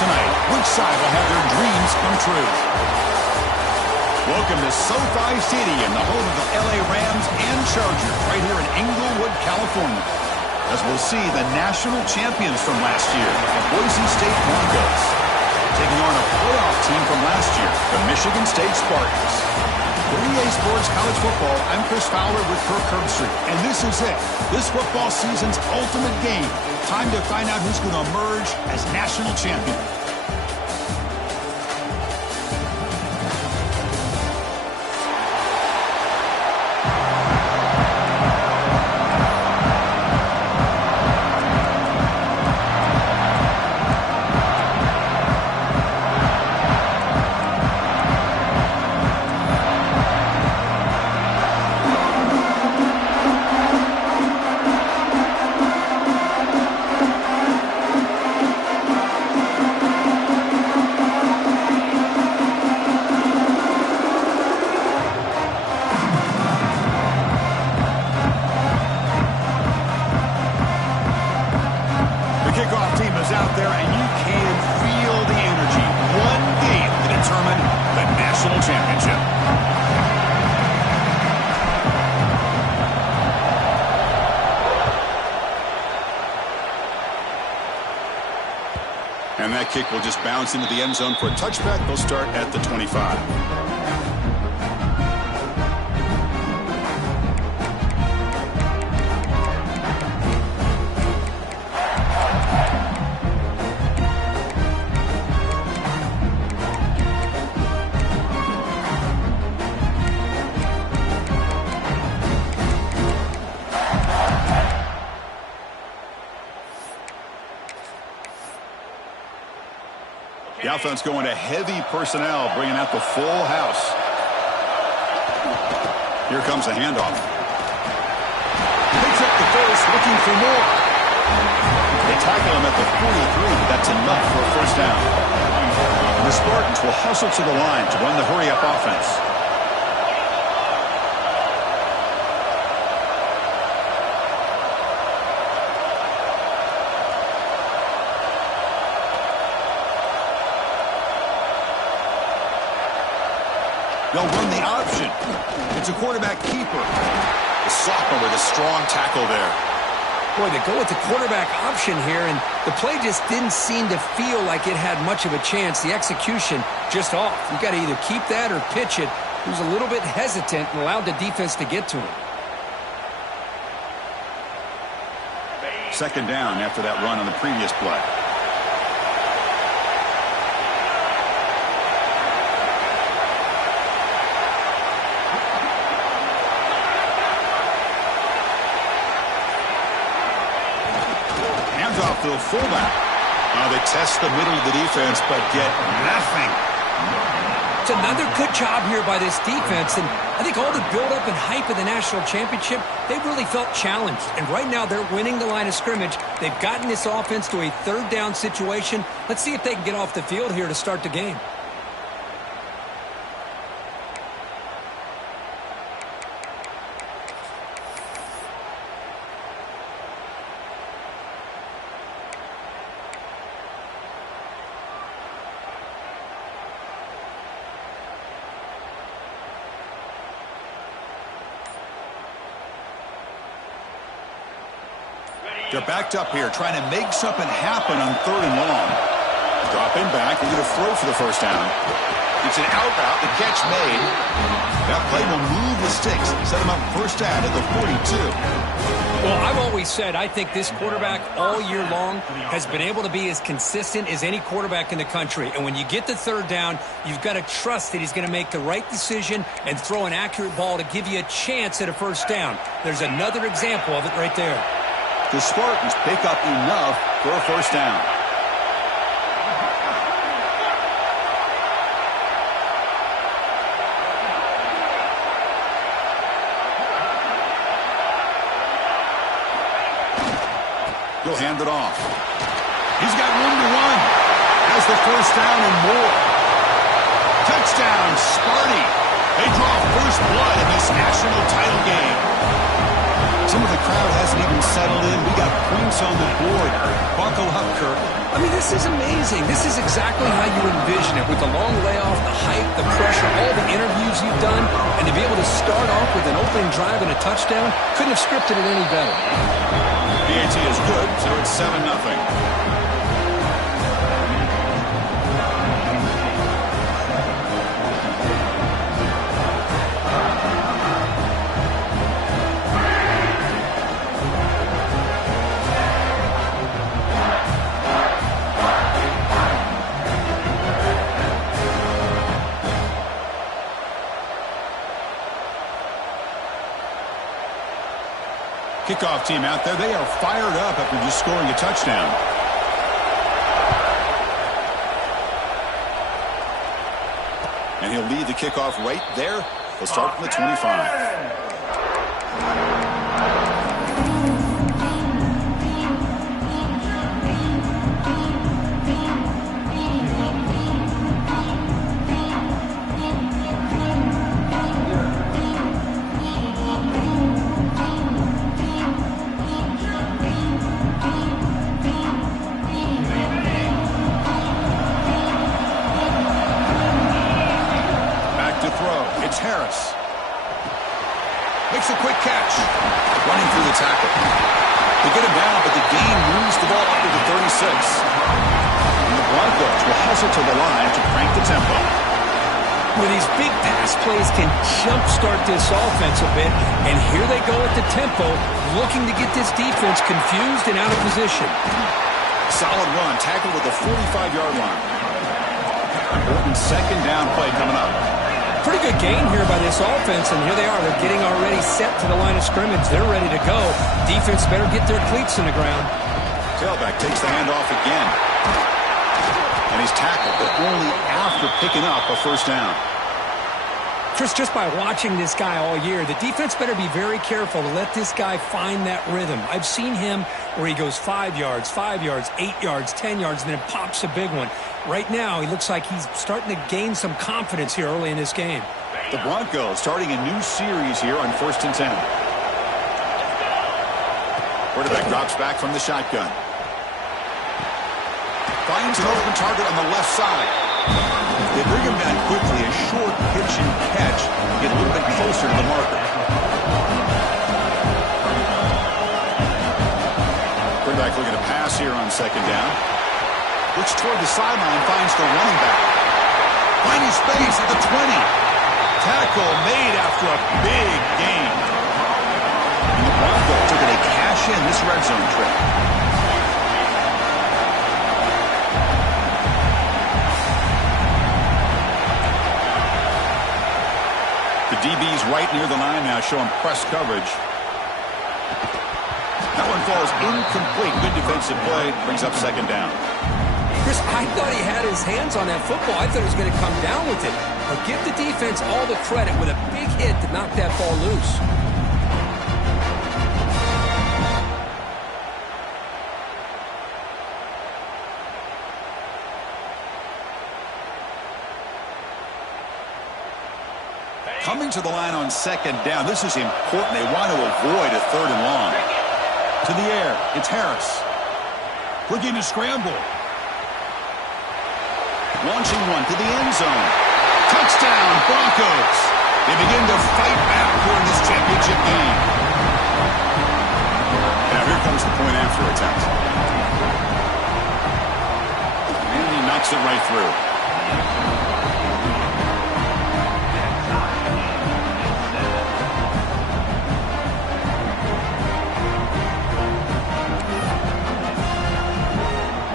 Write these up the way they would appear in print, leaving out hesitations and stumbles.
tonight. Which side will have their dreams come true? Welcome to SoFi Stadium, the home of the LA Rams and Chargers, right here in Inglewood, California, as we'll see the national champions from last year, the Boise State Broncos, taking on a playoff team from last year, the Michigan State Spartans. For EA Sports College Football, I'm Chris Fowler with Kirk Herbstreit, and this is it. This football season's ultimate game. Time to find out who's going to emerge as national champion. Out there, and you can feel the energy. One game to determine the national championship. And that kick will just bounce into the end zone for a touchback. They'll start at the 25. The offense going to heavy personnel, bringing out the full house. Here comes a handoff. Picks up the first, looking for more. They tackle him at the 43. That's enough for a first down. And the Spartans will hustle to the line to run the hurry-up offense. They'll run the option. It's a quarterback keeper. The sophomore with a strong tackle there. Boy, they go with the quarterback option here, and the play just didn't seem to feel like it had much of a chance. The execution just off. You got to either keep that or pitch it. He was a little bit hesitant and allowed the defense to get to him. Second down after that run on the previous play. Off to the fullback. They test the middle of the defense, but get nothing. It's another good job here by this defense, and I think all the build-up and hype of the national championship, they really felt challenged. And right now, they're winning the line of scrimmage. They've gotten this offense to a third down situation. Let's see if they can get off the field here to start the game. They're backed up here, trying to make something happen on 3rd and long. Dropping back, they're going to throw for the first down. It's an out route, the catch made. That play will move the sticks, set them up first down at the 42. Well, I've always said I think this quarterback all year long has been able to be as consistent as any quarterback in the country. And when you get the 3rd down, you've got to trust that he's going to make the right decision and throw an accurate ball to give you a chance at a first down. There's another example of it right there. The Spartans pick up enough for a first down. He'll hand it off. He's got room to run. Has the first down and more. Touchdown, Sparty. They draw first blood in this national title game. Some of the crowd hasn't even settled in. We got points on the board. Buckle up, Kirk. I mean, this is amazing. This is exactly how you envision it, with the long layoff, the hype, the pressure, all the interviews you've done, and to be able to start off with an opening drive and a touchdown, couldn't have scripted it any better. PAT is good, so it's 7-0. Kickoff team out there. They are fired up after just scoring a touchdown. And he'll lead the kickoff right there. He'll start from the 25. Makes a quick catch. Running through the tackle. They get him down, but the gain moves the ball up to the 36. And the Broncos will hustle to the line to crank the tempo. Well, these big pass plays can jumpstart this offense a bit, and here they go at the tempo, looking to get this defense confused and out of position. Solid run, tackled at the 45-yard line. Important second down play coming up. Pretty good gain here by this offense, and here they are. They're getting already set to the line of scrimmage. They're ready to go. Defense better get their cleats in the ground. Tailback takes the handoff again. And he's tackled, but only after picking up a first down. Chris, just by watching this guy all year, the defense better be very careful to let this guy find that rhythm. I've seen him where he goes 5 yards, 8 yards, 10 yards, and then pops a big one. Right now, he looks like he's starting to gain some confidence here early in this game. The Broncos starting a new series here on 1st and 10. Quarterback drops back from the shotgun. Finds an open target on the left side. They bring him down quickly, a short pitch and catch to get a little bit closer to the marker. Quarterback looking to pass here on second down. Looks toward the sideline, finds the running back. Finding space at the 20. Tackle made after a big gain. And the Broncos are going to cash in this red zone trip. The DB's right near the line now, showing press coverage. That one falls incomplete. Good defensive play. Brings up second down. Chris, I thought he had his hands on that football. I thought he was going to come down with it. But give the defense all the credit with a big hit to knock that ball loose. Coming to the line on second down. This is important. They want to avoid a third and long. To the air. It's Harris. Looking to scramble. Launching one to the end zone. Touchdown, Broncos. They begin to fight back here in this championship game. Now here comes the point after attempt. And he knocks it right through.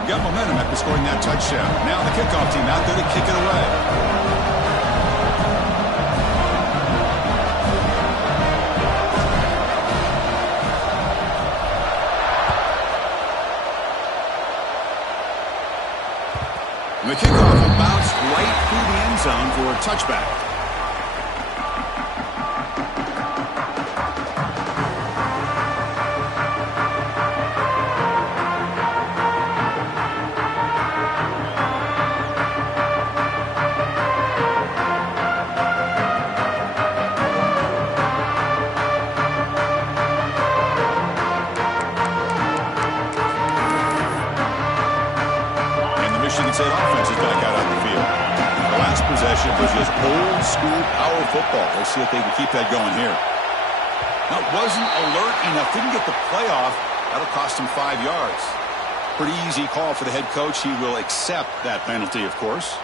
Got momentum after scoring that touchdown. Now the kickoff team out there to kick it away. And the kickoff will bounce right through the end zone for a touchback. guess you could say offense is back out on the field. The last possession was just old school power football. Let's see if they can keep that going here. Now, it wasn't alert enough. Didn't get the play off. That'll cost him 5 yards. Pretty easy call for the head coach. He will accept that penalty, of course.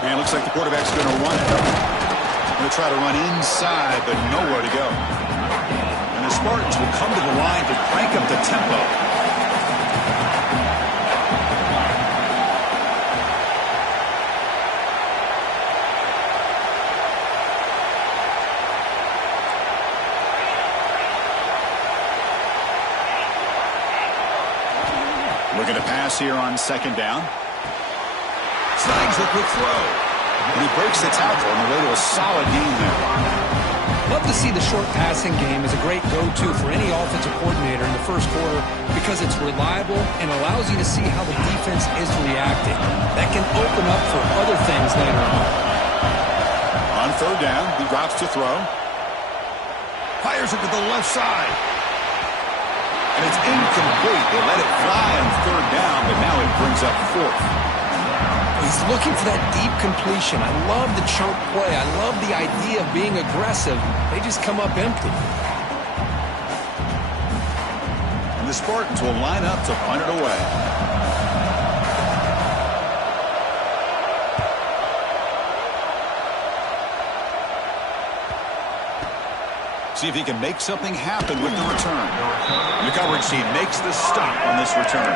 And it looks like the quarterback's going to run it. Going to try to run inside, but nowhere to go. And the Spartans will come to the line to crank up the tempo. Looking to pass here on second down. Snags a quick throw. And he breaks the tackle on the way to a solid gain there. Love to see the short passing game as a great go-to for any offensive coordinator in the first quarter because it's reliable and allows you to see how the defense is reacting. That can open up for other things later on. On third down, he drops to throw. Fires it to the left side. And it's incomplete. They let it fly on third down, but now it brings up fourth. He's looking for that deep completion. I love the chunk play. I love the idea of being aggressive. They just come up empty. And the Spartans will line up to punt it away. See if he can make something happen with the return. The coverage team makes the stop on this return.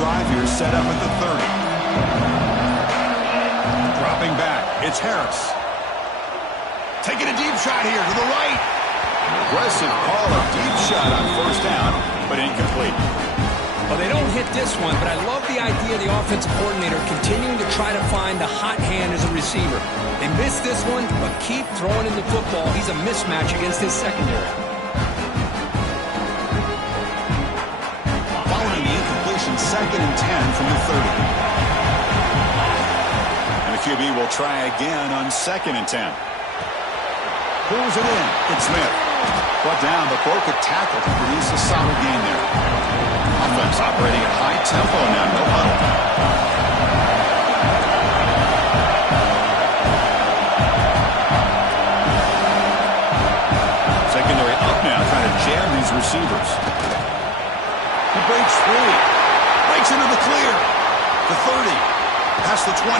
Drive here set up at the 30. Dropping back, it's Harris. Taking a deep shot here to the right. Aggressive call, a deep shot on first down, but incomplete. Well, they don't hit this one, but I love the idea of the offensive coordinator continuing to try to find the hot hand as a receiver. They missed this one, but keep throwing in the football. He's a mismatch against his secondary. Second and 10 from the 30. And the QB will try again on second and 10. Pulls it in. It's Smith. Brought down, but broke a tackle to produce a solid gain there. Offense operating at high tempo now. No huddle. Secondary up now, trying to jam these receivers. He breaks free. Breaks into the clear. The 30. Past the 20.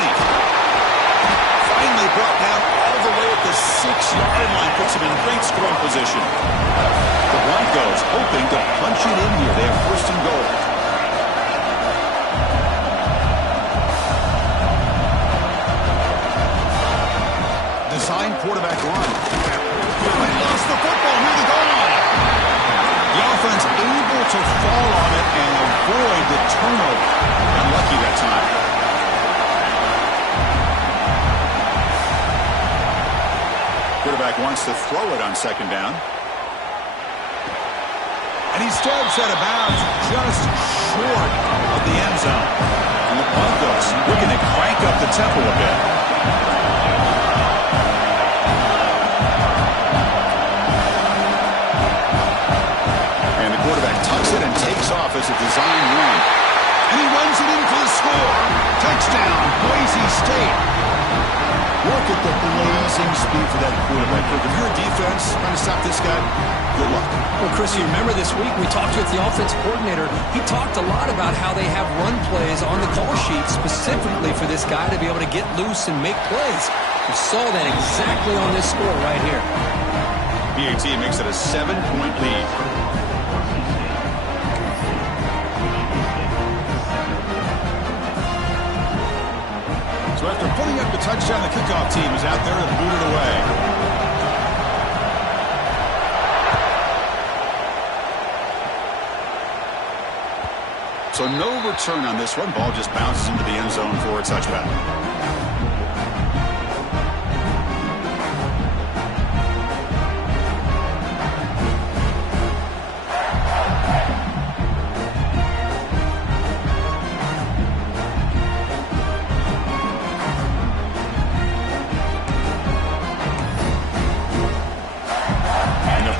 Finally brought down all the way at the 6-yard line. Puts him in great scoring position. The Broncos hoping to punch it in here. They have first and goal. Design quarterback run. They lost the football near the goal line. The offense able to fall on it and avoid the turnover. Unlucky that time. Quarterback wants to throw it on second down. And he steps out of bounds just short of the end zone. And the Broncos looking to crank up the tempo a bit. Quarterback tucks it and takes off as a design run. And he runs it in for the score. Touchdown, Boise State. Look at the blazing speed for that quarterback. Look, if you're a defense trying to stop this guy, good luck. Well, Chris, you remember this week we talked with the offensive coordinator. He talked a lot about how they have run plays on the call sheet specifically for this guy to be able to get loose and make plays. We saw that exactly on this score right here. PAT makes it a 7-point lead. So after putting up the touchdown, the kickoff team is out there and booted away. So no return on this one. Ball just bounces into the end zone for a touchback.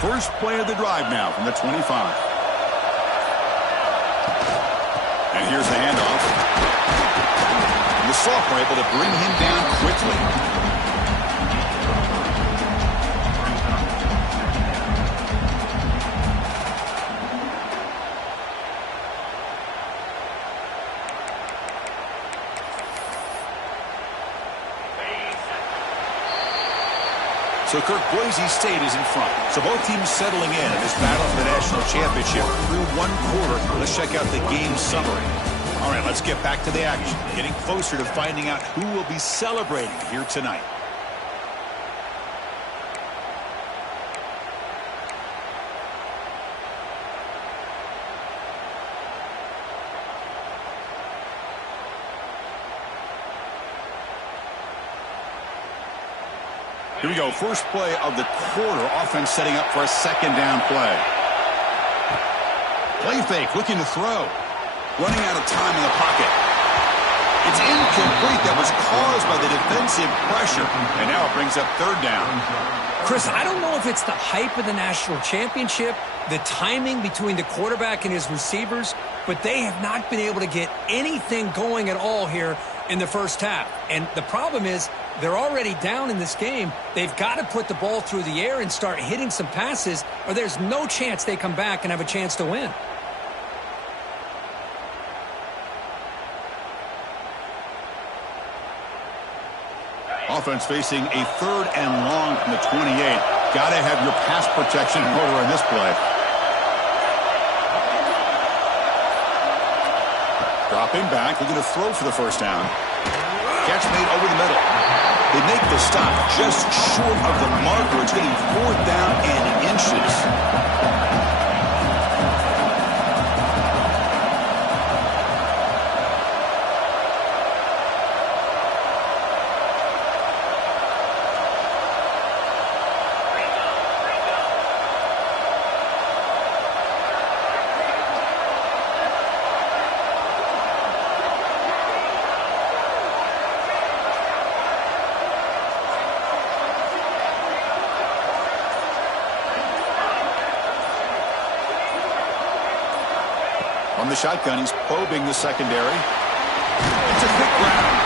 First play of the drive now from the 25. And here's the handoff. And the Soft were able to bring him down quickly. So Kirk, Boise State is in front. So both teams settling in this battle for the national championship through one quarter. Let's check out the game summary. All right, let's get back to the action. Getting closer to finding out who will be celebrating here tonight. Here we go. First play of the quarter. Offense setting up for a second down play. Play fake, looking to throw. Running out of time in the pocket. It's incomplete. That was caused by the defensive pressure. And now it brings up third down. Chris, I don't know if it's the hype of the national championship, the timing between the quarterback and his receivers, but they have not been able to get anything going at all here in the first half. And the problem is they're already down in this game. They've got to put the ball through the air and start hitting some passes, or there's no chance they come back and have a chance to win. Offense facing a third and long from the 28. Got to have your pass protection in order on this play. Dropping back, looking to throw for the first down. Catch made over the middle. They make the stop just short of the marker. It's getting fourth down and inches. On the shotgun, he's probing the secondary. It's a quick round.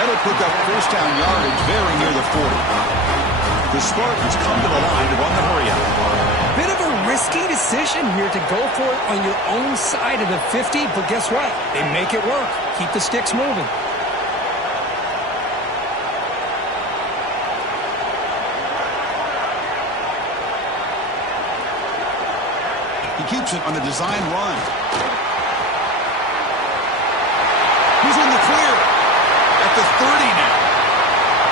That'll pick up first down yardage very near the 40. The Spartans come to the line to run the hurry-up. Bit of a risky decision here to go for it on your own side of the 50, but guess what? They make it work. Keep the sticks moving. He keeps it on the design run. He's in the clear at the 30 now,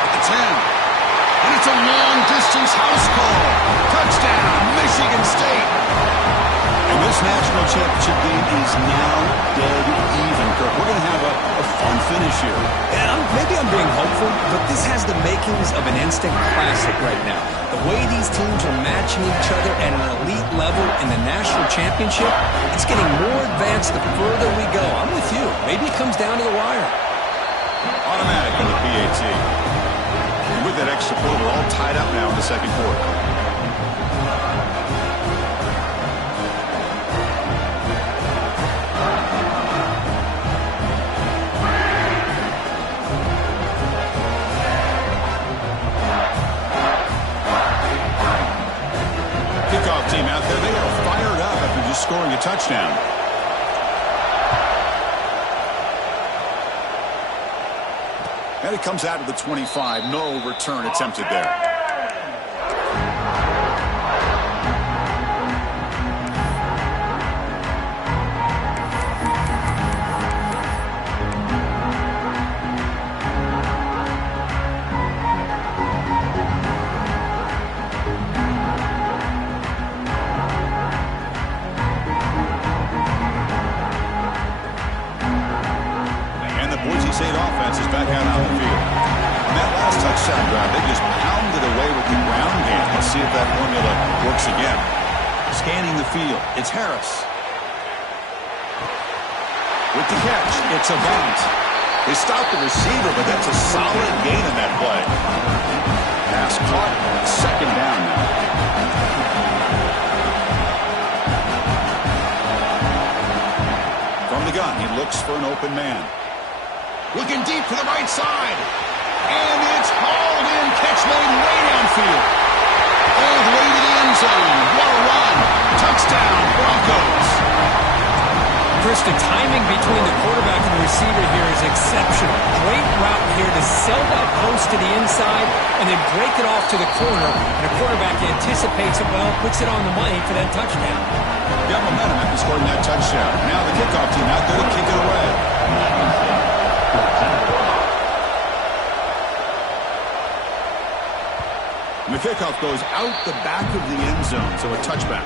at the 10. And it's a long-distance house call. Touchdown, Michigan State. And this national championship game is now dead even, Kirk. We're going to have a fun finish here. Yeah, maybe I'm being hopeful, but this has the makings of an instant classic right now. The way these teams are matching each other at an elite level in the national championship, it's getting more advanced the further we go. I'm with you. Maybe it comes down to the wire. Automatic on the PAT. And with that extra point, we're all tied up now in the second quarter. Kickoff team out there, they are fired up after just scoring a touchdown. And it comes out to the 25. No return attempted there. Scanning the field, it's Harris. With the catch, it's a bunt. They stopped the receiver, but that's a solid gain in that play. Pass caught, second down now. From the gun, he looks for an open man. Looking deep to the right side. And it's hauled in, catch made way downfield. All the way to the end zone. What a run. Touchdown, Broncos. Chris, the timing between the quarterback and the receiver here is exceptional. Great route here to sell that post to the inside and then break it off to the corner. And the quarterback anticipates it well, puts it on the money for that touchdown. Got momentum after scoring that touchdown. Now the kickoff team out there to kick it away. And the kickoff goes out the back of the end zone, so a touchback.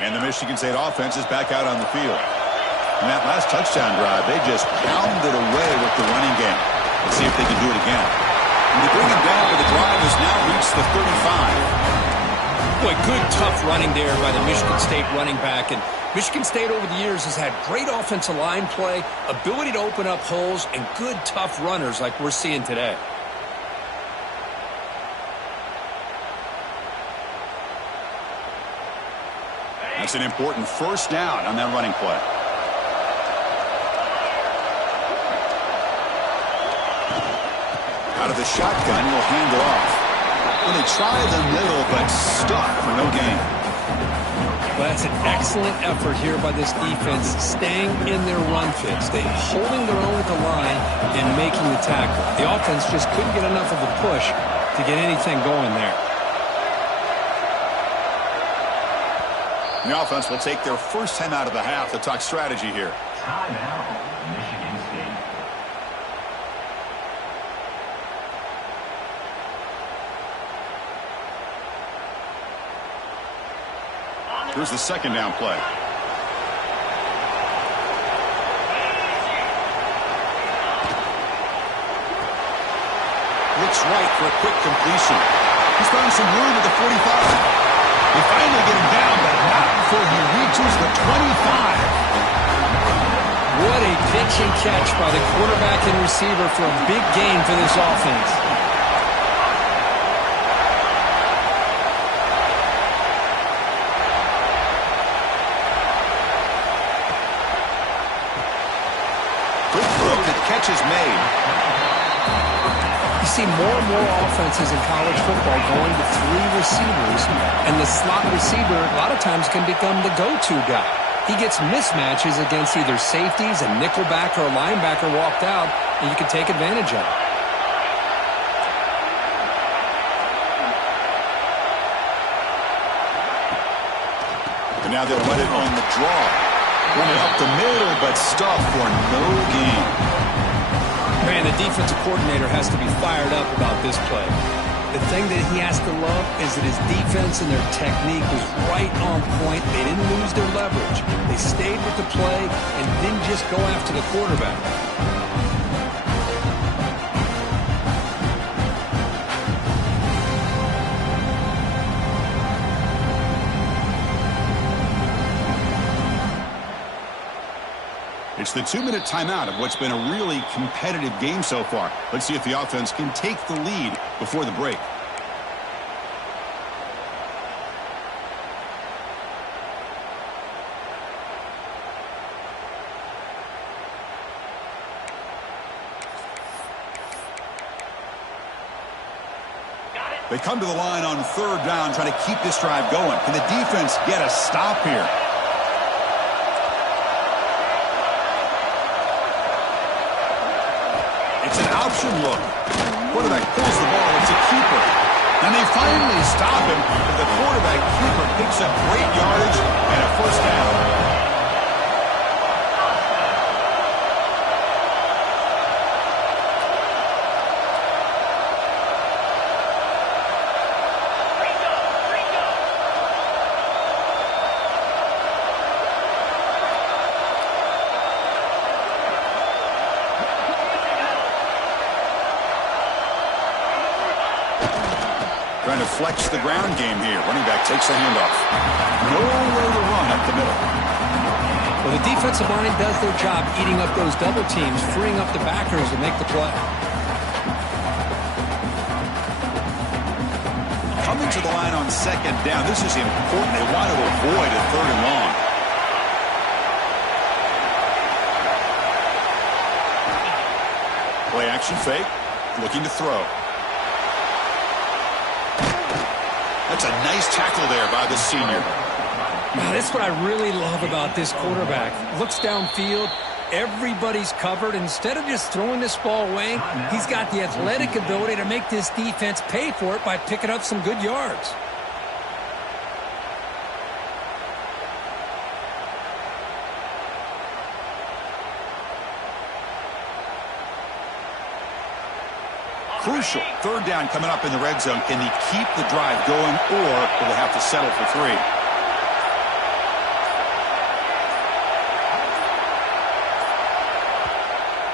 And the Michigan State offense is back out on the field. In that last touchdown drive, they just pounded away with the running game. Let's see if they can do it again. And they bring him down, but the drive has now reached the 35. Boy, good, tough running there by the Michigan State running back. And Michigan State over the years has had great offensive line play, ability to open up holes, and good, tough runners like we're seeing today. That's an important first down on that running play. Out of the shotgun, he'll hand it off. Well, they try the middle, but stuck for no gain. Well, that's an excellent effort here by this defense, staying in their run fits. They holding their own at the line and making the tackle. The offense just couldn't get enough of a push to get anything going there. The offense will take their first time out of the half to talk strategy here. Timeout, Michigan State. Here's the second down play. Looks right for a quick completion. He's found some room at the 45. They finally get him down, but not before he reaches the 25. What a pitch and catch by the quarterback and receiver for a big gain for this offense. Quick throw, the catch is made. You see more and more offenses in college football going to three receivers, and the slot receiver a lot of times can become the go-to guy. He gets mismatches against either safeties, a nickelback, or a linebacker walked out, and you can take advantage of it. And now they'll run it on the draw. Run it up the middle, but stuffed for no gain. Man, the defensive coordinator has to be fired up about this play. The thing that he has to love is that his defense and their technique was right on point. They didn't lose their leverage. They stayed with the play and didn't just go after the quarterback. It's the 2-minute timeout of what's been a really competitive game so far. Let's see if the offense can take the lead before the break. They come to the line on third down, trying to keep this drive going. Can the defense get a stop here? It's an option look. Quarterback pulls the ball. It's a keeper. And they finally stop him. But the quarterback keeper picks up great yardage and a first down. trying to flex the ground game here. Running back takes the handoff. Nowhere to run up the middle. Well, the defensive line does their job eating up those double teams, freeing up the backers to make the play. Coming to the line on second down. This is important. They want to avoid a third and long. Play action fake. Looking to throw. That's a nice tackle there by the senior. Wow, that's what I really love about this quarterback. Looks downfield. Everybody's covered. Instead of just throwing this ball away, he's got the athletic ability to make this defense pay for it by picking up some good yards. Crucial. Third down coming up in the red zone. Can he keep the drive going, or will they have to settle for 3?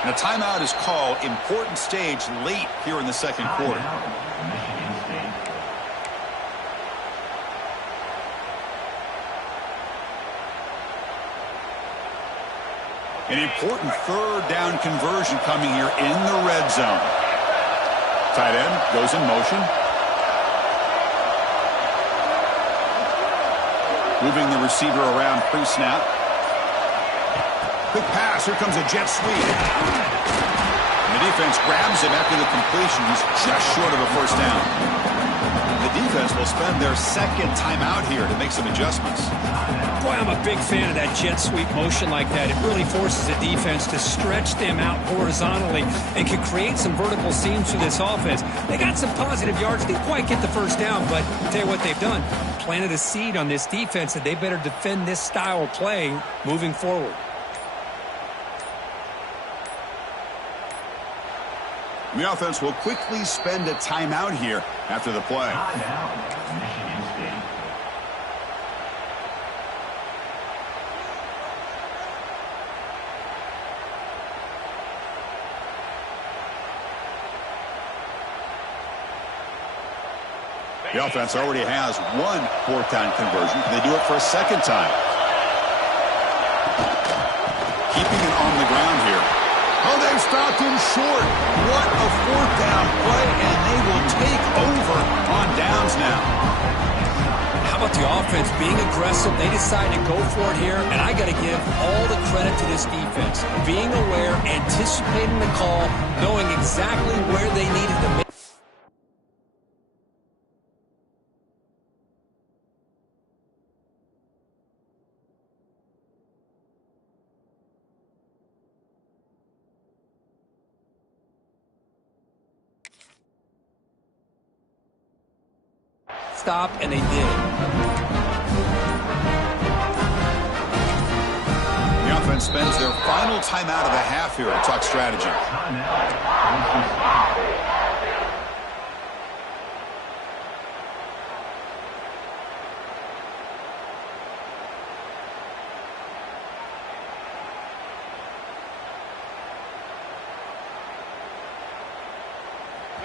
And a timeout is called. Important stage late here in the second quarter. An important third down conversion coming here in the red zone. Tight end goes in motion. Moving the receiver around pre-snap. Quick pass. Here comes a jet sweep. And the defense grabs him after the completion. He's just short of a first down. The defense will spend their second timeout here to make some adjustments. Boy, I'm a big fan of that jet sweep motion like that. It really forces the defense to stretch them out horizontally and can create some vertical seams for this offense. They got some positive yards. Didn't quite get the first down, but I'll tell you what they've done. Planted a seed on this defense that they better defend this style of play moving forward. The offense will quickly spend a timeout here after the play. The offense already has one fourth-down conversion. Can they do it for a second time? Keeping it on the ground here. Oh, they've stopped him short. What a fourth down play, and they will take over on downs now. How about the offense being aggressive? They decide to go for it here, and I got to give all the credit to this defense. Being aware, anticipating the call, knowing exactly where they needed to make. Stop, and they did. The offense spends their final timeout of the half here to talk strategy.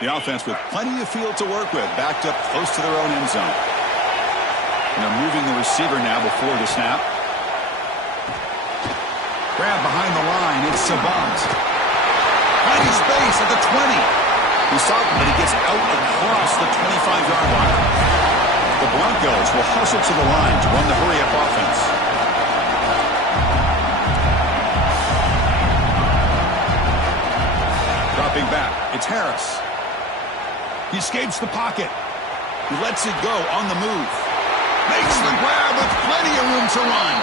The offense with plenty of field to work with, backed up close to their own end zone. And they're moving the receiver now before the snap. Grab behind the line, it's Savant. Tiny space at the 20. He saw it, but he gets out across the 25-yard line. The Broncos will hustle to the line to run the hurry-up offense. Dropping back, it's Harris. He escapes the pocket. He lets it go on the move. Makes the grab with plenty of room to run.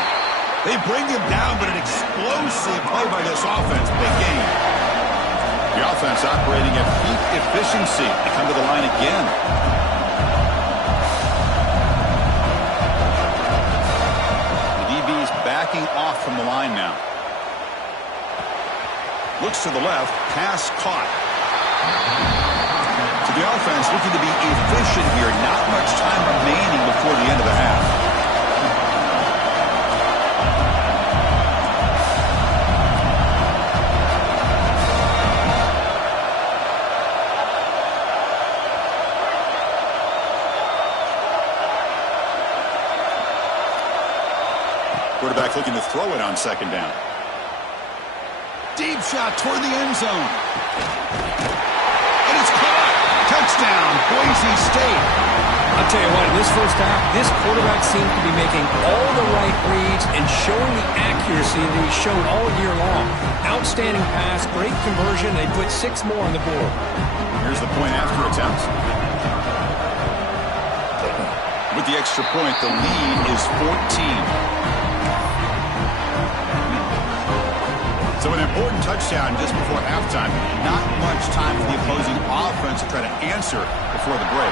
They bring him down, but an explosive play by this offense. Big game. The offense operating at peak efficiency. They come to the line again. The DB's backing off from the line now. Looks to the left. Pass caught. The offense looking to be efficient here. Not much time remaining before the end of the half. looking to throw it on second down. Deep shot toward the end zone. And it's caught. Touchdown, Boise State. I'll tell you what, in this first half, this quarterback seems to be making all the right reads and showing the accuracy that he's shown all year long. Outstanding pass, great conversion. They put 6 more on the board. Here's the point after attempt. With the extra point, the lead is 14. So an important touchdown just before halftime. Not much time for the opposing offense to try to answer before the break.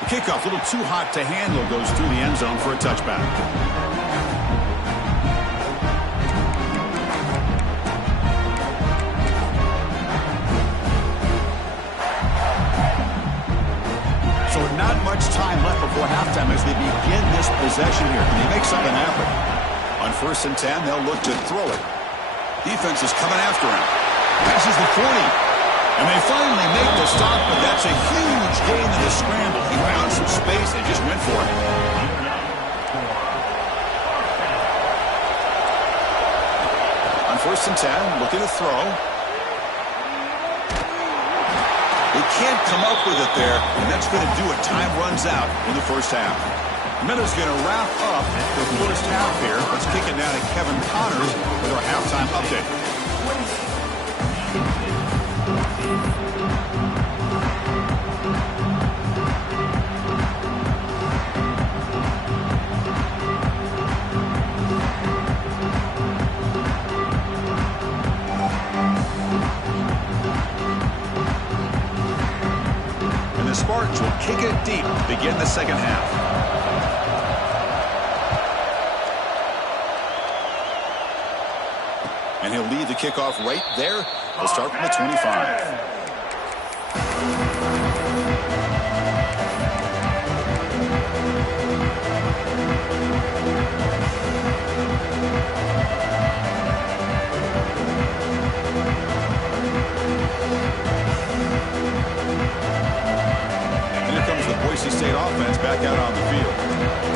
The kickoff, a little too hot to handle, goes through the end zone for a touchback. So not much time left before halftime as they begin this possession here. Can they make something happen? On 1st and 10, they'll look to throw it. Defense is coming after him. Passes the 40. And they finally make the stop, but that's a huge gain in the scramble. He found some space and just went for it. On 1st and 10, looking to throw. They can't come up with it there, and that's going to do it. Time runs out in the first half. Minutes going to wrap up the first half here. Let's kick it now to Kevin Connors with our halftime update. And the Spartans will kick it deep, begin the second half. And he'll lead the kickoff right there. He'll start from the 25. And here comes the Boise State offense back out on the field.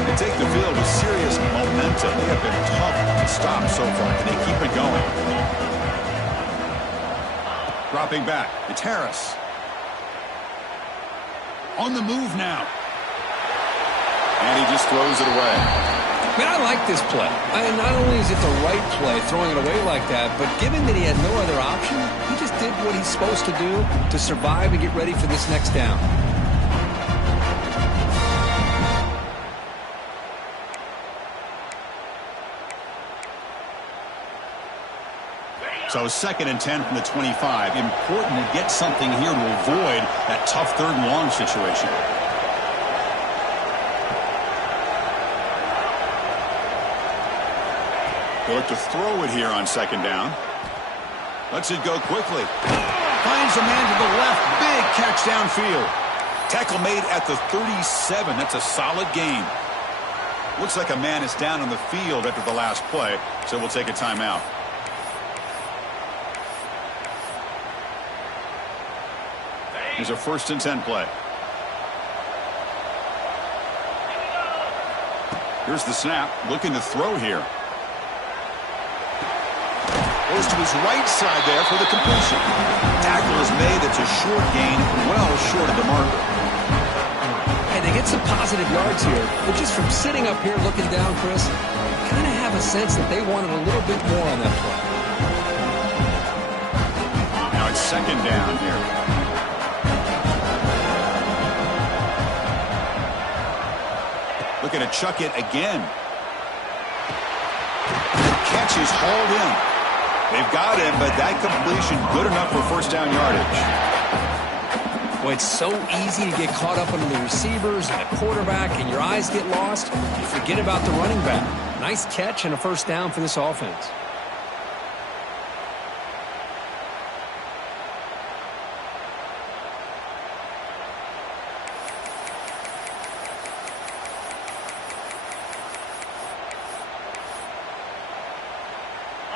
They take the field with serious momentum. They have been tough to stop so far. Can they keep it going? Dropping back. It's Harris. On the move now. And he just throws it away. Man, I like this play. Not only is it the right play, throwing it away like that, but given that he had no other option, he just did what he's supposed to do to survive and get ready for this next down. So 2nd and 10 from the 25. Important to get something here to avoid that tough 3rd and long situation. They look to throw it here on 2nd down. Lets it go quickly. Finds a man to the left. Big catch downfield. Tackle made at the 37. That's a solid gain. Looks like a man is down on the field after the last play, so we'll take a timeout. Here's a 1st and 10 play. Here's the snap. Looking to throw here. Goes to his right side there for the completion. Tackle is made. It's a short gain, well short of the marker. Hey, they get some positive yards here, but just from sitting up here looking down, Chris, kind of have a sense that they wanted a little bit more on that play. Now it's 2nd down here. Looking to chuck it again. The catch is hauled in. They've got him, but that completion good enough for 1st down yardage. Well, it's so easy to get caught up under the receivers and the quarterback, and your eyes get lost. You forget about the running back. Nice catch and a 1st down for this offense.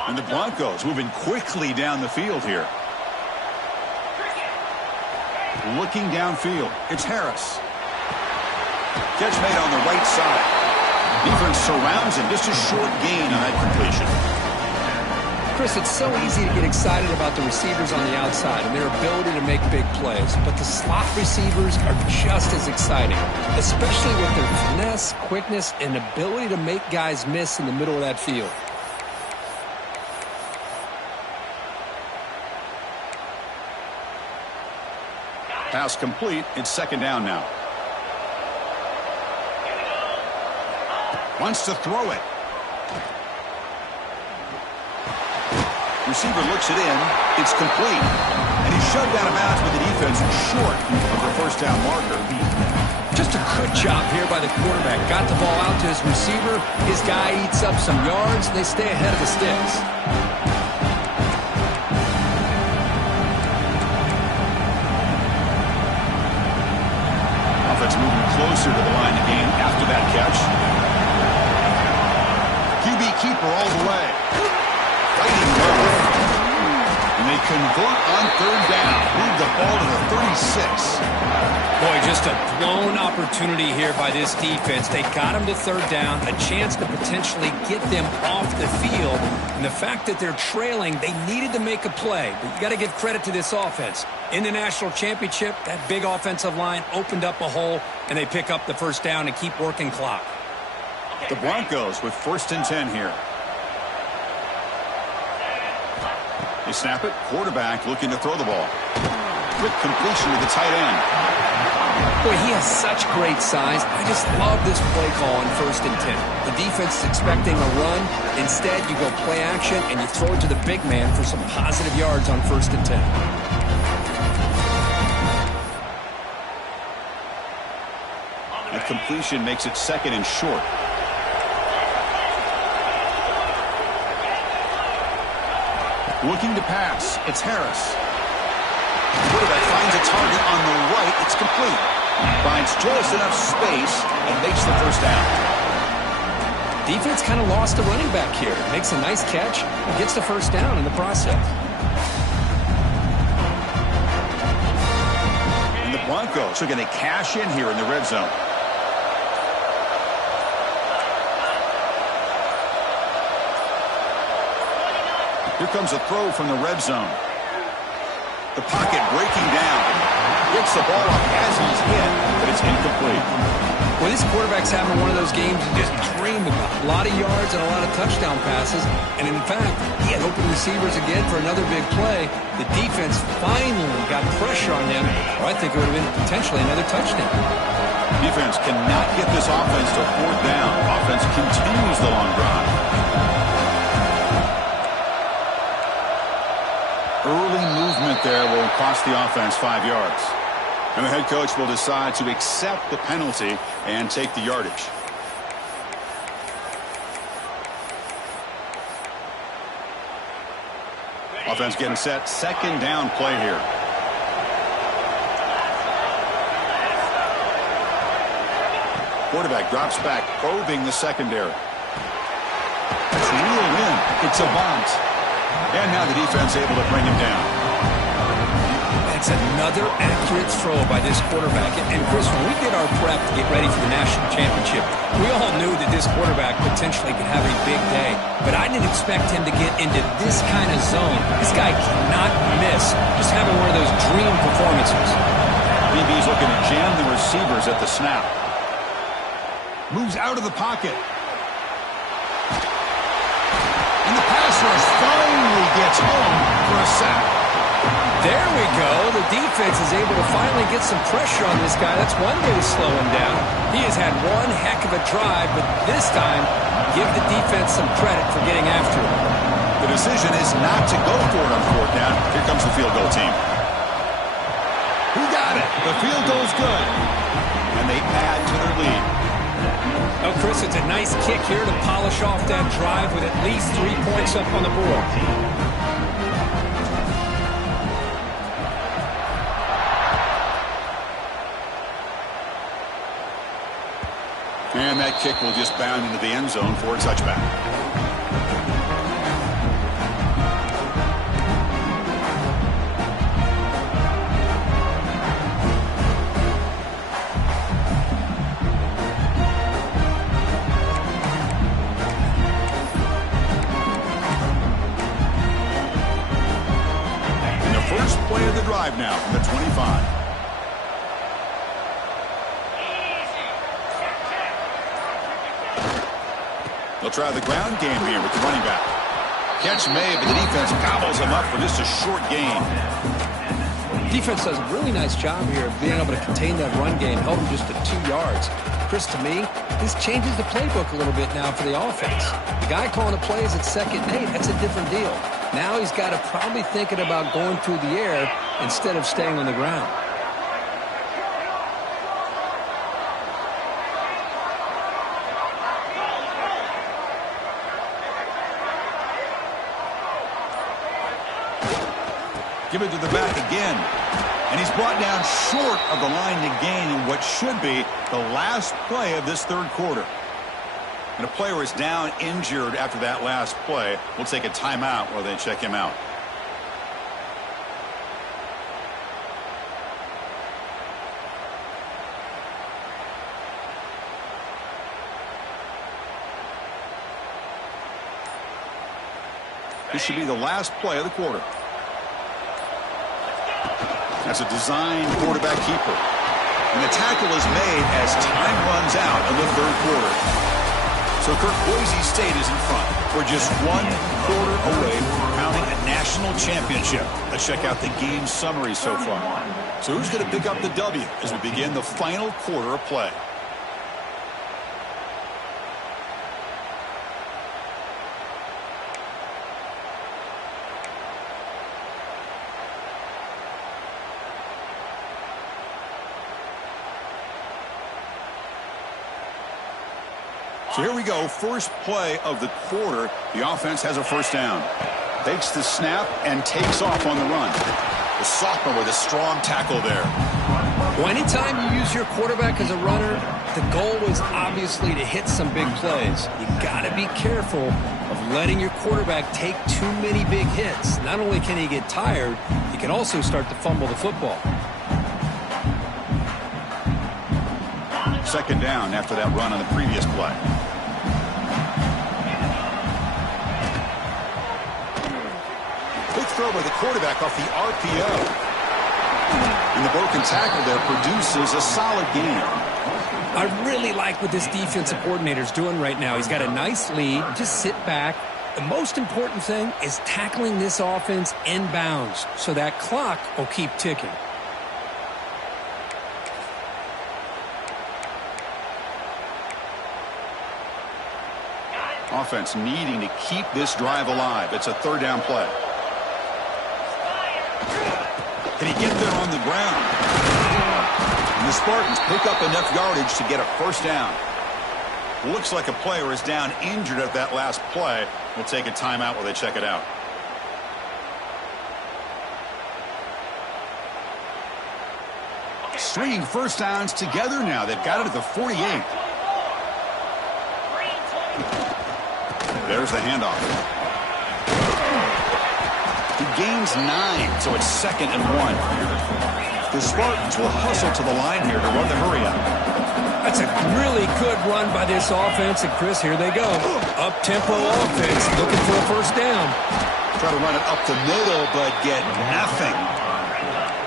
And the Broncos moving quickly down the field here. Looking downfield. It's Harris. Catch made on the right side. Defense surrounds him. Just a short gain on that completion. Chris, it's so easy to get excited about the receivers on the outside and their ability to make big plays, but the slot receivers are just as exciting, especially with their finesse, quickness, and ability to make guys miss in the middle of that field. Pass complete. It's second down now. Wants to throw it. Receiver looks it in. It's complete. And he's shoved out of bounds with the defense short of the first down marker. Just a good job here by the quarterback. Got the ball out to his receiver. His guy eats up some yards. They stay ahead of the sticks. Offense moving closer to the line of game after that catch. QB keeper all the way. Fighting well. And they convert on third down. Move the ball to the 36. Boy, just a blown opportunity here by this defense. They got him to third down, a chance to potentially get them off the field. And the fact that they're trailing, they needed to make a play. But you got to give credit to this offense. In the national championship, that big offensive line opened up a hole, and they pick up the first down and keep working clock. The Broncos with 1st and 10 here. They snap it. Quarterback looking to throw the ball. Quick completion to the tight end. Boy, he has such great size. I just love this play call on 1st and 10. The defense is expecting a run. Instead, you go play action, and you throw it to the big man for some positive yards on 1st and 10. That completion makes it second and short. Looking to pass. It's Harris. Quarterback finds a target on the right. It's complete. Finds just enough space and makes the first down. Defense kind of lost the running back here. Makes a nice catch and gets the first down in the process. And the Broncos are going to cash in here in the red zone. Here comes a throw from the red zone. The pocket breaking down. Gets the ball up as he's hit, but it's incomplete. Well, this quarterback's having one of those games you just dream about. A lot of yards and a lot of touchdown passes. And in fact, he had open receivers again for another big play. The defense finally got pressure on him, or I think it would have been potentially another touchdown. Defense cannot get this offense to 4th down. Offense continues the long drive. Early movement there will cost the offense 5 yards. And the head coach will decide to accept the penalty and take the yardage. Offense getting set. Second down play here. Quarterback drops back, probing the secondary. That's reeled in. It's a bunt. And now the defense able to bring him down. That's another accurate throw by this quarterback. And Chris, when we did our prep to get ready for the national championship, we all knew that this quarterback potentially could have a big day. But I didn't expect him to get into this kind of zone. This guy cannot miss. Just having one of those dream performances. DB's looking to jam the receivers at the snap. Moves out of the pocket. And the pass rush finally gets home for a sack. There we go. The defense is able to finally get some pressure on this guy. That's one way to slow him down. He has had one heck of a drive, but this time, give the defense some credit for getting after him. The decision is not to go for it on 4th down. Here comes the field goal team. Who got it? The field goal's good. And they add to their lead. Oh, Chris, it's a nice kick here to polish off that drive with at least 3 points up on the board. And that kick will just bound into the end zone for a touchback. drive now from the 25. They'll try the ground game here with the running back. Catch made, but the defense gobbles him up for just a short gain. Defense does a really nice job here of being able to contain that run game, held him just to 2 yards. Chris, to me, this changes the playbook a little bit now for the offense. The guy calling the plays at 2nd and 8, that's a different deal. Now he's got to probably thinking about going through the air instead of staying on the ground. Give it to the back again. And he's brought down short of the line to gain in what should be the last play of this third quarter. And a player is down injured after that last play. We'll take a timeout while they check him out. This should be the last play of the quarter. That's a designed quarterback keeper. And the tackle is made as time runs out in the third quarter. So Kirk, Boise State is in front. We're just 1 quarter away from crowning a national championship. Let's check out the game summary so far. So who's going to pick up the W as we begin the final quarter of play? So here we go, first play of the quarter. The offense has a first down. Takes the snap and takes off on the run. The sophomore with a strong tackle there. Well, anytime you use your quarterback as a runner, the goal is obviously to hit some big plays. You got to be careful of letting your quarterback take too many big hits. Not only can he get tired, he can also start to fumble the football. Second down after that run on the previous play. Quick throw by the quarterback off the RPO. And the broken tackle there produces a solid gain. I really like what this defensive coordinator is doing right now. He's got a nice lead. Just sit back. The most important thing is tackling this offense inbounds so that clock will keep ticking. Offense needing to keep this drive alive. It's a third down play. Can he get there on the ground? And the Spartans pick up enough yardage to get a first down. Looks like a player is down injured at that last play. We'll take a timeout while they check it out. Stringing first downs together now. They've got it at the 48. There's the handoff. He gains 9, so it's 2nd and 1. The Spartans will hustle to the line here to run the hurry up. That's a really good run by this offense, and Chris, here they go. Up-tempo offense, looking for a first down. Try to run it up the middle, but get nothing.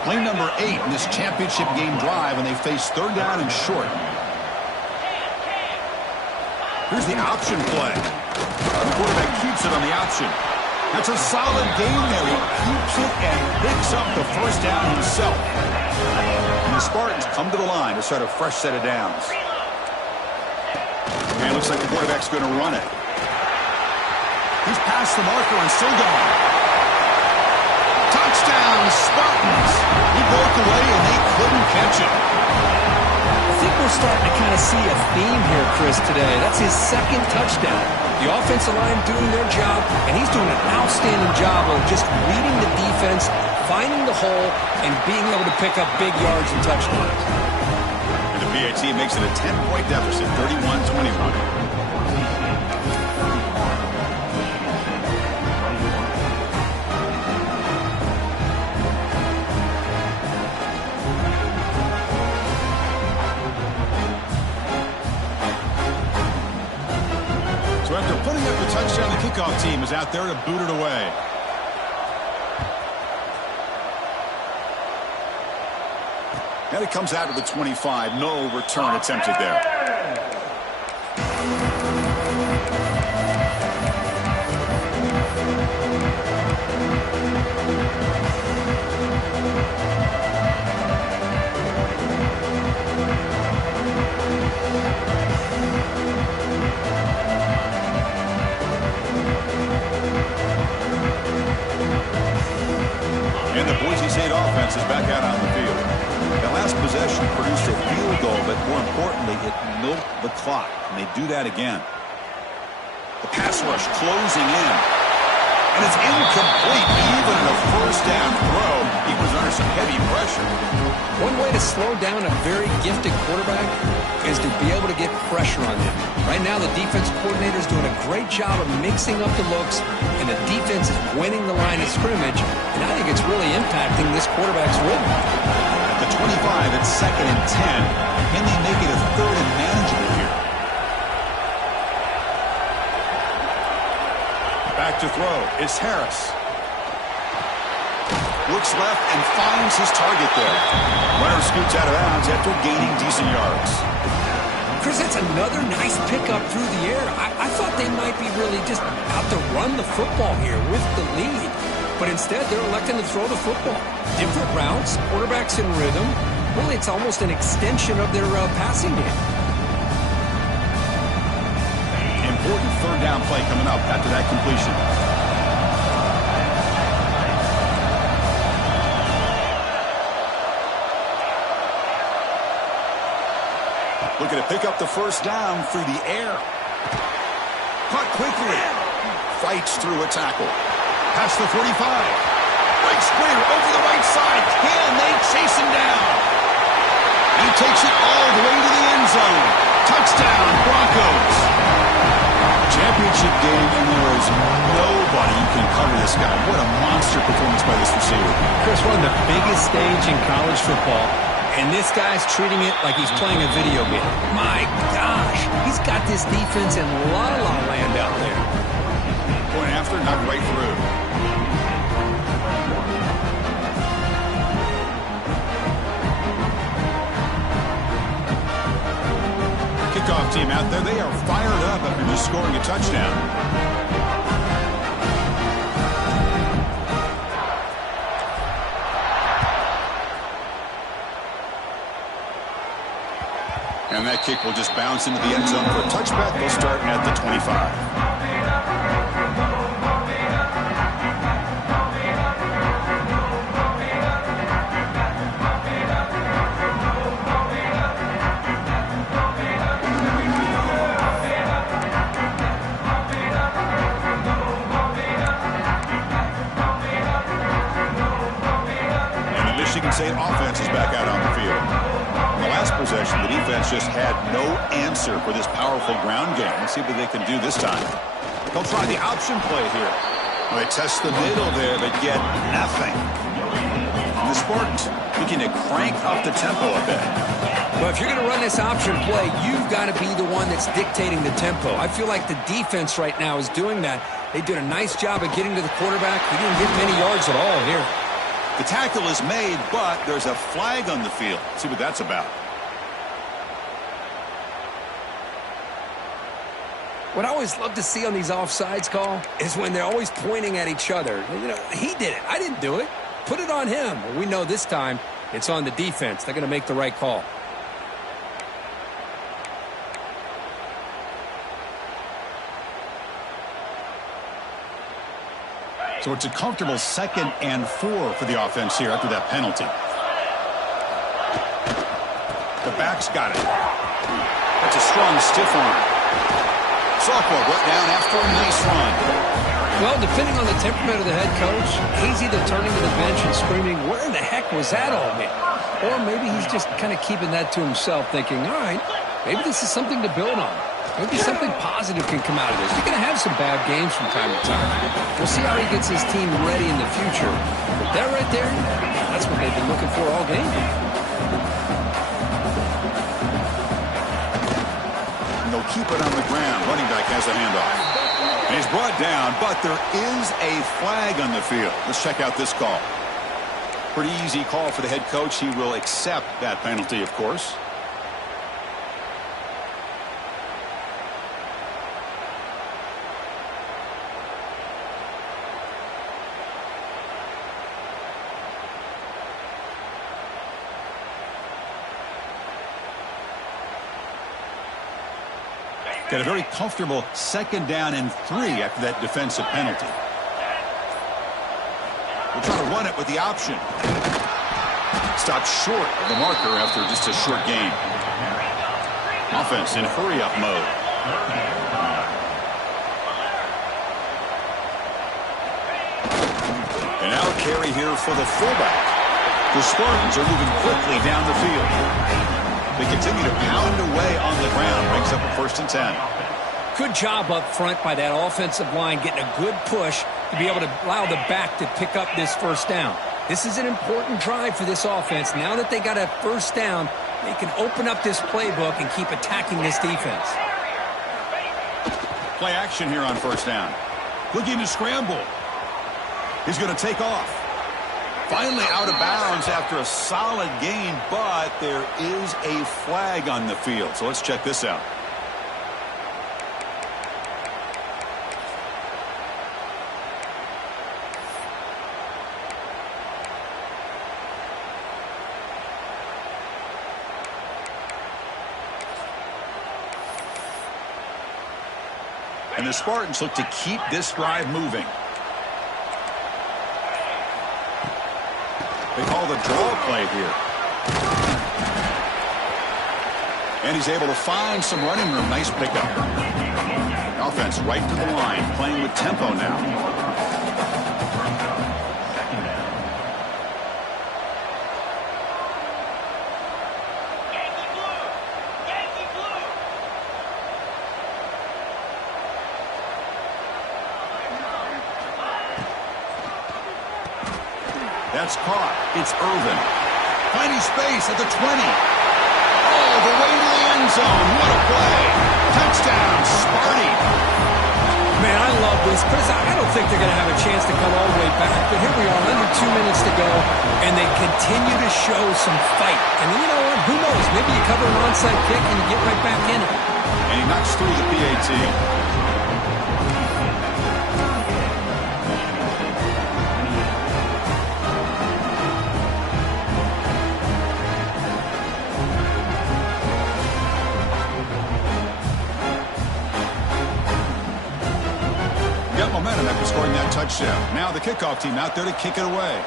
Play number 8 in this championship game drive, and they face third down and short. Here's the option play. The quarterback keeps it on the option. That's a solid game there. He keeps it and picks up the first down himself. And the Spartans come to the line to start a fresh set of downs. And it looks like the quarterback's going to run it. He's past the marker and still going. Touchdown, Spartans. He broke away and they couldn't catch him. I think we're starting to kind of see a theme here, Chris, today. That's his 2nd touchdown. The offensive line doing their job, and he's doing an outstanding job of just reading the defense, finding the hole, and being able to pick up big yards and touchdowns. And the PAT makes it a 10-point deficit, 31-21. So after putting up the touchdown, the kickoff team is out there to boot it away. And it comes out to the 25. No return attempted there. And the Boise State offense is back out on the field. The last possession produced a field goal, but more importantly, it milked the clock. And they do that again. The pass rush closing in. And it's incomplete. Even in a first down throw, he was under some heavy pressure. One way to slow down a very gifted quarterback is to be able to get pressure on him. Right now, the defense coordinator is doing a great job of mixing up the looks, and the defense is winning the line of scrimmage, and I think it's really impacting this quarterback's rhythm. At the 25, it's 2nd and 10. Can they make it a 3rd and manageable here? Back to throw. It's Harris. Looks left and finds his target there. Runner scoots out of bounds after gaining decent yards. Chris, that's another nice pickup through the air. I thought they might be really just out to run the football here with the lead. But instead, they're electing to throw the football. Different routes, quarterbacks in rhythm. Really, it's almost an extension of their passing game. Important 3rd down play coming up after that completion. Looking to pick up the 1st down through the air. Caught quickly. Fights through a tackle. Past the 45. Breaks clear over the right side. Can they chase him down? He takes it all the way to the end zone. Touchdown, Broncos. Championship game, and there is nobody who can cover this guy. What a monster performance by this receiver. Chris, one of the biggest stage in college football, and this guy's treating it like he's playing a video game. My gosh, he's got this defense in la-la land out there. Going after, not right through. Kickoff team out there, they are fired up after just scoring a touchdown. And that kick will just bounce into the end zone for a touchback. They'll start at the 25. Michigan State offense is back out on the field. In the last possession, the defense just had no answer for this powerful ground game. Let's see what they can do this time. They'll try the option play here. Well, they test the middle there, but get nothing. And the Spartans looking to crank up the tempo a bit. Well, if you're going to run this option play, you've got to be the one that's dictating the tempo. I feel like the defense right now is doing that. They did a nice job of getting to the quarterback. He didn't get many yards at all here. The tackle is made, but there's a flag on the field. Let's see what that's about. What I always love to see on these offsides call is when they're always pointing at each other. You know, he did it. I didn't do it. Put it on him. Well, we know this time it's on the defense. They're going to make the right call. So it's a comfortable 2nd and 4 for the offense here after that penalty. The back's got it. That's a strong stiff arm. Sophomore brought down after a nice run. Well, depending on the temperament of the head coach, he's either turning to the bench and screaming, where in the heck was that all mean? Or maybe he's just kind of keeping that to himself, thinking, all right, maybe this is something to build on. Maybe something positive can come out of this. You're going to have some bad games from time to time. We'll see how he gets his team ready in the future. But that right there, that's what they've been looking for all game. And they'll keep it on the ground. Running back has a handoff. And he's brought down, but there is a flag on the field. Let's check out this call. Pretty easy call for the head coach. He will accept that penalty, of course. Got a very comfortable 2nd down and 3 after that defensive penalty. We'll try to run it with the option. Stopped short of the marker after just a short gain. Offense in hurry-up mode. And now carry here for the fullback. The Spartans are moving quickly down the field. They continue to pound away on the ground. Brings up a 1st and 10. Good job up front by that offensive line, getting a good push to be able to allow the back to pick up this 1st down. This is an important drive for this offense. Now that they got a 1st down, they can open up this playbook and keep attacking this defense. Play action here on 1st down. Looking to scramble. He's going to take off. Finally out of bounds after a solid gain, but there is a flag on the field. So let's check this out. And the Spartans look to keep this drive moving. They call the draw play here. And he's able to find some running room. Nice pickup. Offense right to the line, playing with tempo now. That's caught. It's Irvin. Finding space at the 20. All the way to the end zone. What a play. Touchdown, Sparty. Man, I love this. But I don't think they're going to have a chance to come all the way back. But here we are, under 2 minutes to go, and they continue to show some fight. And you know what? Who knows? Maybe you cover an onside kick and you get right back in it. And he knocks through the PAT. Momentum after scoring that touchdown. Now the kickoff team out there to kick it away.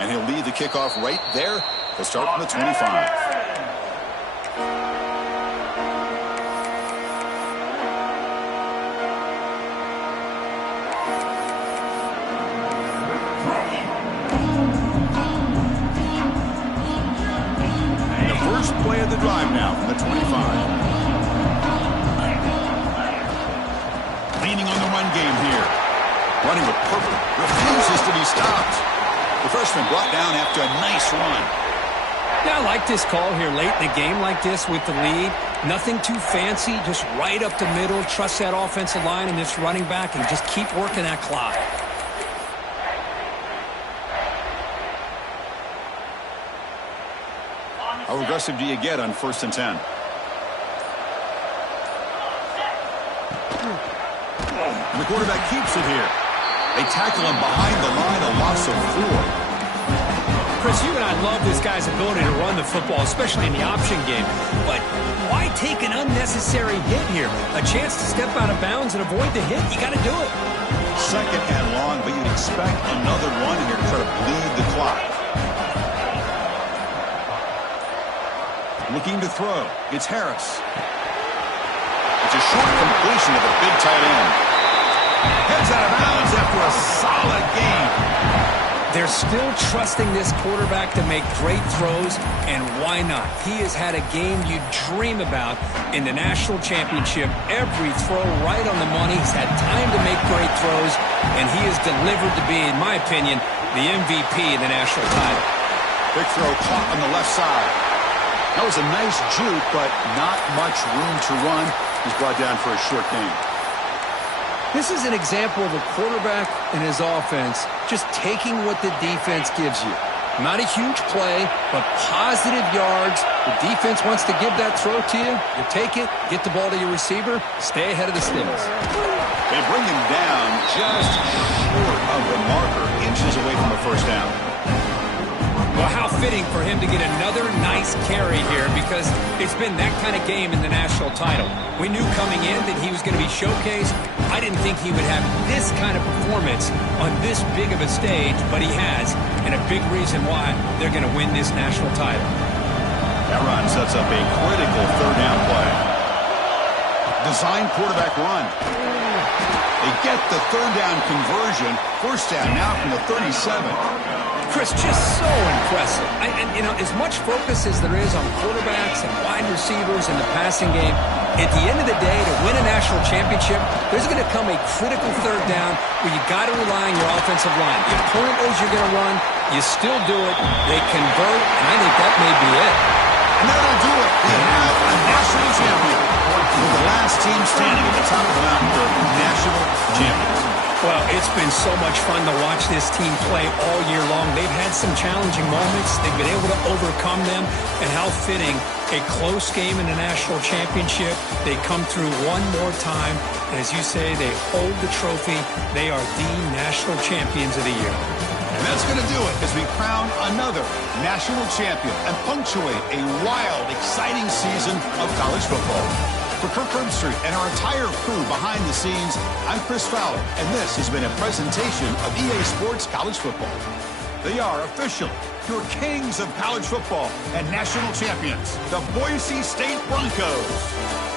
And he'll lead the kickoff right there. He'll start from the 25. And the first play of the drive now from the 25. Leaning on the run game here. Running with purple. Refuses to be stopped. The freshman brought down after a nice run. Yeah, I like this call here late in the game like this with the lead. Nothing too fancy, just right up the middle. Trust that offensive line and this running back and just keep working that clock. How aggressive do you get on 1st and 10? And the quarterback keeps it here. They tackle him behind the line, a loss of 4. Chris, you and I love this guy's ability to run the football, especially in the option game. But why take an unnecessary hit here? A chance to step out of bounds and avoid the hit. You got to do it. 2nd and long, but you'd expect another run here to try to bleed the clock. Looking to throw. It's Harris. It's a short completion of a big tight end. Heads out of bounds after a solid game. They're still trusting this quarterback to make great throws, and why not? He has had a game you dream about in the national championship. Every throw right on the money. He's had time to make great throws, and he has delivered to be, in my opinion, the MVP of the national title. Big throw caught on the left side. That was a nice juke, but not much room to run. He's brought down for a short gain. This is an example of a quarterback and his offense just taking what the defense gives you. Not a huge play, but positive yards. The defense wants to give that throw to you. You take it, get the ball to your receiver, stay ahead of the sticks. They bring him down just short of the marker, inches away from a first down. Well, how fitting for him to get another nice carry here, because it's been that kind of game in the national title. We knew coming in that he was going to be showcased. I didn't think he would have this kind of performance on this big of a stage, but he has, and a big reason why they're going to win this national title. That run sets up a critical third down play. Design quarterback run. They get the third down conversion. First down now from the 37. Chris, just so impressive. And you know, as much focus as there is on quarterbacks and wide receivers in the passing game, at the end of the day, to win a national championship, there's going to come a critical third down where you got to rely on your offensive line. The opponent knows you're going to run. You still do it. They convert, and I think that may be it. And that'll do it. We have a national champion. With the last team standing at the top of the mountain for national champions. Well, it's been so much fun to watch this team play all year long. They've had some challenging moments. They've been able to overcome them. And how fitting, a close game in the national championship. They come through one more time. And as you say, they hold the trophy. They are the national champions of the year. And that's going to do it as we crown another national champion and punctuate a wild, exciting season of college football. For Kirk Herbstreit and our entire crew behind the scenes, I'm Chris Fowler, and this has been a presentation of EA Sports College Football. They are official, your kings of college football and national champions, the Boise State Broncos.